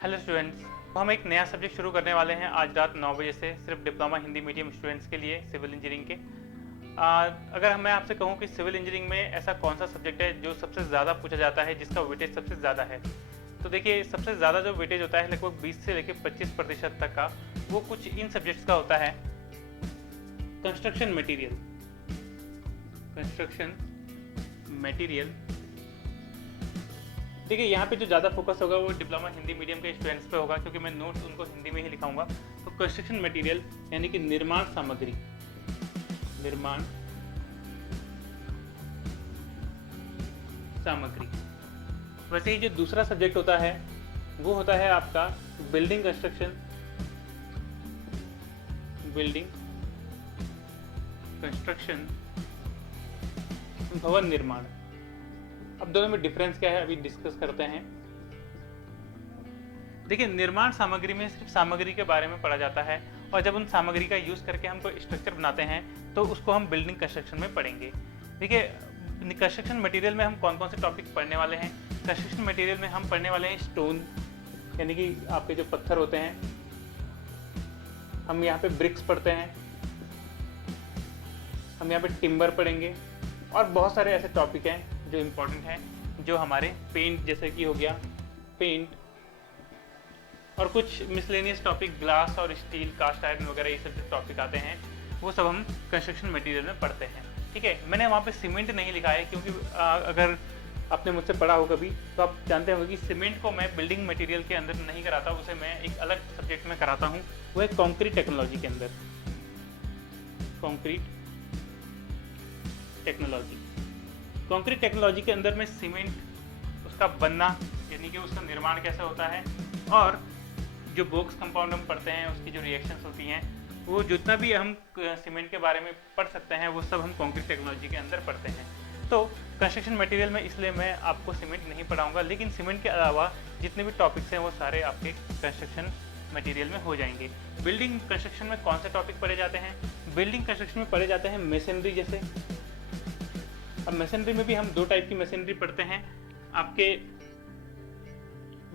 Hello students, हम एक नया सब्जेक्ट शुरू करने वाले हैं आज रात 9 बजे से, सिर्फ डिप्लोमा हिंदी मीडियम स्टूडेंट्स के लिए सिविल इंजीनियरिंग के। अगर मैं आपसे कहूं कि सिविल इंजीनियरिंग में ऐसा कौन सा सब्जेक्ट है जो सबसे ज़्यादा पूछा जाता है, जिसका वेटेज सबसे ज़्यादा है, तो देखिए सबसे ज़्यादा जो वेटेज होता है लगभग 20 से लेकर 25% तक का, वो कुछ इन सब्जेक्ट्स का होता है। Construction material, construction material. देखिए यहाँ पे जो ज़्यादा फोकस होगा वो डिप्लोमा हिंदी मीडियम के स्टूडेंट्स पे होगा, क्योंकि मैं नोट्स उनको हिंदी में ही लिखाऊंगा। तो कंस्ट्रक्शन मटेरियल यानी कि निर्माण सामग्री, निर्माण सामग्री। वैसे ही जो दूसरा सब्जेक्ट होता है वो होता है आपका बिल्डिंग कंस्ट्रक्शन, बिल्डिंग कंस्ट्रक्शन, भवन निर्माण। अब दोनों में डिफरेंस क्या है अभी डिस्कस करते हैं। देखिए निर्माण सामग्री में सिर्फ सामग्री के बारे में पढ़ा जाता है, और जब उन सामग्री का यूज करके हम कोई स्ट्रक्चर बनाते हैं तो उसको हम बिल्डिंग कंस्ट्रक्शन में पढ़ेंगे। देखिए कंस्ट्रक्शन मटेरियल में हम कौन कौन से टॉपिक पढ़ने वाले हैं। कंस्ट्रक्शन मटेरियल में हम पढ़ने वाले हैं स्टोन, यानी कि आपके जो पत्थर होते हैं। हम यहाँ पे ब्रिक्स पढ़ते हैं, हम यहाँ पे टिम्बर पढ़ेंगे, और बहुत सारे ऐसे टॉपिक हैं जो इम्पोर्टेंट हैं, जो हमारे पेंट जैसे कि हो गया पेंट, और कुछ मिसलेनियस टॉपिक ग्लास और स्टील, कास्ट आयरन वगैरह, ये सब जो टॉपिक आते हैं वो सब हम कंस्ट्रक्शन मटेरियल में पढ़ते हैं। ठीक है, मैंने वहाँ पे सीमेंट नहीं लिखा है, क्योंकि अगर आपने मुझसे पढ़ा हो कभी तो आप जानते होंगे कि सीमेंट को मैं बिल्डिंग मटेरियल के अंदर नहीं कराता, उसे मैं एक अलग सब्जेक्ट में कराता हूँ, वो है कॉन्क्रीट टेक्नोलॉजी के अंदर। कॉन्क्रीट टेक्नोलॉजी, कॉन्क्रीट टेक्नोलॉजी के अंदर में सीमेंट, उसका बनना यानी कि उसका निर्माण कैसे होता है, और जो बॉक्स कंपाउंड हम पढ़ते हैं उसकी जो रिएक्शंस होती हैं, वो जितना भी हम सीमेंट के बारे में पढ़ सकते हैं वो सब हम कॉन्क्रीट टेक्नोलॉजी के अंदर पढ़ते हैं। तो कंस्ट्रक्शन मटेरियल में इसलिए मैं आपको सीमेंट नहीं पढ़ाऊंगा, लेकिन सीमेंट के अलावा जितने भी टॉपिक्स हैं वो सारे आपके कंस्ट्रक्शन मटेरियल में हो जाएंगे। बिल्डिंग कंस्ट्रक्शन में कौन से टॉपिक पढ़े जाते हैं? बिल्डिंग कंस्ट्रक्शन में पढ़े जाते हैं मशीनरी जैसे। अब मशीनरी में भी हम दो टाइप की मशीनरी पढ़ते हैं। आपके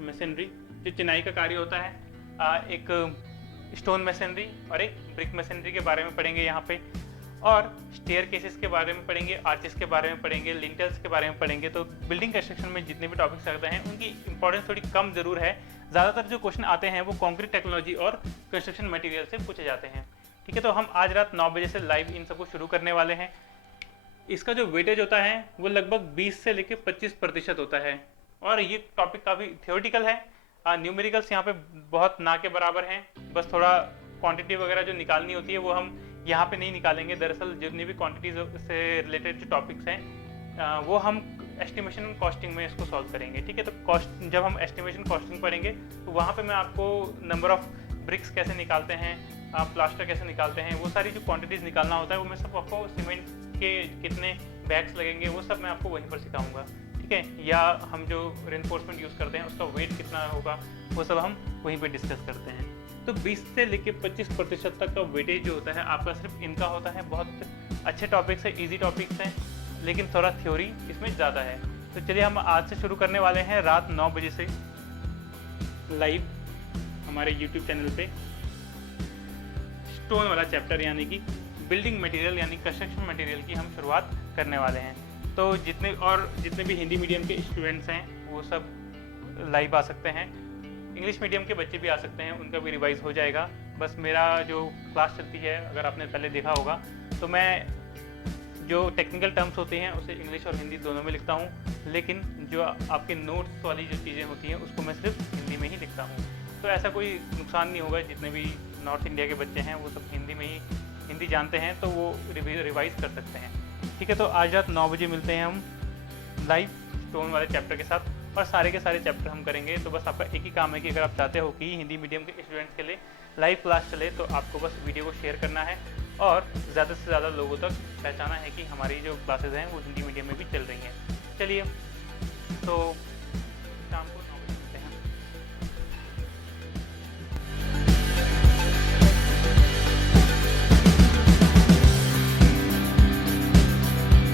मशीनरी जो चिनाई का कार्य होता है, एक स्टोन मशीनरी और एक ब्रिक मशीनरी के बारे में पढ़ेंगे यहाँ पे, और स्टेयर केसेस के बारे में पढ़ेंगे, आर्चेस के बारे में पढ़ेंगे, लिंटल्स के बारे में पढ़ेंगे। तो बिल्डिंग कंस्ट्रक्शन में जितने भी टॉपिक्स आते हैं उनकी इंपॉर्टेंस थोड़ी कम जरूर है। ज़्यादातर जो क्वेश्चन आते हैं वो कॉन्क्रीट टेक्नोलॉजी और कंस्ट्रक्शन मटेरियल से पूछे जाते हैं। ठीक है, तो हम आज रात 9 बजे से लाइव इन सबको शुरू करने वाले हैं। इसका जो वेटेज होता है वो लगभग 20 से लेकर 25% होता है, और ये टॉपिक काफ़ी थियोरेटिकल है। न्यूमेरिकल्स यहाँ पे बहुत ना के बराबर हैं, बस थोड़ा क्वांटिटी वगैरह जो निकालनी होती है वो हम यहाँ पे नहीं निकालेंगे। दरअसल जितनी भी क्वांटिटीज से रिलेटेड जो टॉपिक्स हैं वो हम एस्टिमेशन कॉस्टिंग में इसको सॉल्व करेंगे। ठीक है, तो कॉस्ट जब हम एस्टिमेशन कॉस्टिंग पढ़ेंगे तो वहाँ पे मैं आपको नंबर ऑफ ब्रिक्स कैसे निकालते हैं, प्लास्टर कैसे निकालते हैं, वो सारी जो क्वांटिटीज़ निकालना होता है वो मैं सब आपको, सीमेंट के कितने बैग्स लगेंगे वो सब मैं आपको वहीं पर सिखाऊंगा। ठीक है, या हम जो रेनफोर्समेंट यूज़ करते हैं उसका वेट कितना होगा वो सब हम वहीं पे डिस्कस करते हैं। तो 20 से लेके 25% तक का वेटेज जो होता है आपका सिर्फ इनका होता है। बहुत अच्छे टॉपिक्स हैं, ईजी टॉपिक्स हैं, लेकिन थोड़ा थ्योरी इसमें ज़्यादा है। तो चलिए हम आज से शुरू करने वाले हैं रात 9 बजे से लाइव हमारे यूट्यूब चैनल पे स्टोन वाला चैप्टर यानी कि बिल्डिंग मटेरियल यानी कंस्ट्रक्शन मटेरियल की हम शुरुआत करने वाले हैं। तो जितने भी हिंदी मीडियम के स्टूडेंट्स हैं वो सब लाइव आ सकते हैं, इंग्लिश मीडियम के बच्चे भी आ सकते हैं, उनका भी रिवाइज हो जाएगा। बस मेरा जो क्लास चलती है अगर आपने पहले देखा होगा तो मैं जो टेक्निकल टर्म्स होते हैं उसे इंग्लिश और हिंदी दोनों में लिखता हूँ, लेकिन जो आपके नोट्स वाली जो चीज़ें होती हैं उसको मैं सिर्फ हिंदी में ही लिखता हूँ। तो ऐसा कोई नुकसान नहीं होगा, जितने भी नॉर्थ इंडिया के बच्चे हैं वो सब हिंदी में ही हिंदी जानते हैं तो वो रिवाइज कर सकते हैं। ठीक है, तो आज रात 9 बजे मिलते हैं हम लाइव स्टोन वाले चैप्टर के साथ, और सारे के सारे चैप्टर हम करेंगे। तो बस आपका एक ही काम है कि अगर आप चाहते हो कि हिंदी मीडियम के स्टूडेंट्स के लिए लाइव क्लास चले तो आपको बस वीडियो को शेयर करना है, और ज़्यादा से ज़्यादा लोगों तक पहचाना है कि हमारी जो क्लासेज हैं वो हिंदी मीडियम में भी चल रही हैं। चलिए, तो